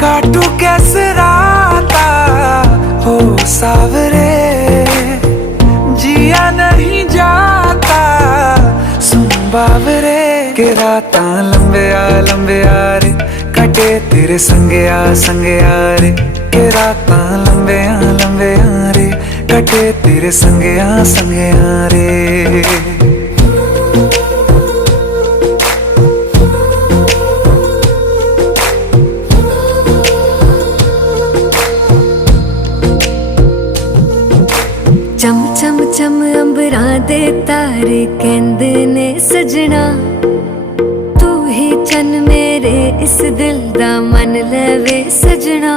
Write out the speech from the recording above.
काटू कैसे राता हो सावरे, जिया नहीं जाता सुन बावरे। के राता लंबे आ रे, कटे तेरे संगे आ रे। के राता लंबे आ रे, कटे तेरे संगे आ रे। चम चम चम अंबरां दे तारे कहंदे ने सजना, तू ही चन मेरे इस दिल दा मन लवे सजना।